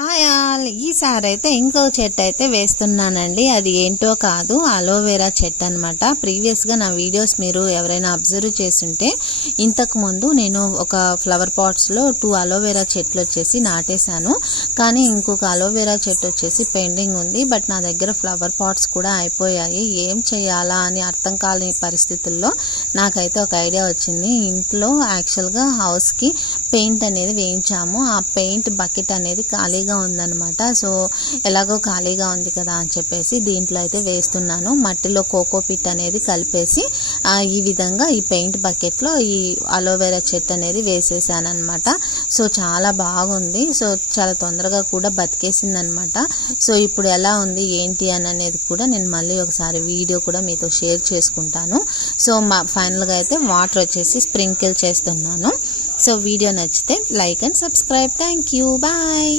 Hi all, ఈసారి అయితే ఇంకో చెట్టు అయితే వేస్తున్నానండి. అది ఏంటో కాదు, అలోవెరా చెట్టు అనమాట. ప్రీవియస్గా నా వీడియోస్ మీరు ఎవరైనా అబ్జర్వ్ చేస్తుంటే ఇంతకు ముందు నేను ఒక ఫ్లవర్ పాట్స్లో 2 అలోవెరా చెట్లు వచ్చేసి నాటేశాను. కానీ ఇంకొక అలోవెరా చెట్టు వచ్చేసి పెండింగ్ ఉంది. బట్ నా దగ్గర ఫ్లవర్ పాట్స్ కూడా అయిపోయాయి. ఏం చేయాలా అని అర్థం కాని పరిస్థితుల్లో నాకైతే ఒక ఐడియా వచ్చింది. ఇంట్లో యాక్చువల్గా హౌస్కి పెయింట్ అనేది వేయించాము. ఆ పెయింట్ బకెట్ అనేది ఖాళీగా ఉందన్నమాట. సో ఎలాగో ఖాళీగా ఉంది కదా అని చెప్పేసి దీంట్లో అయితే వేస్తున్నాను. మట్టిలో కోకోపిట్ అనేది కలిపేసి ఈ విధంగా ఈ పెయింట్ బకెట్లో ఈ అలోవెరా చెట్టు అనేది వేసేసాను అనమాట. సో చాలా బాగుంది. సో చాలా తొందరగా కూడా బతికేసింది అనమాట. సో ఇప్పుడు ఎలా ఉంది ఏంటి అని అనేది కూడా నేను మళ్ళీ ఒకసారి వీడియో కూడా మీతో షేర్ చేసుకుంటాను. సో ఫైనల్గా అయితే వాటర్ వచ్చేసి స్ప్రింకిల్ చేస్తున్నాను. సో వీడియో నచ్చితే like and subscribe. Thank you. Bye.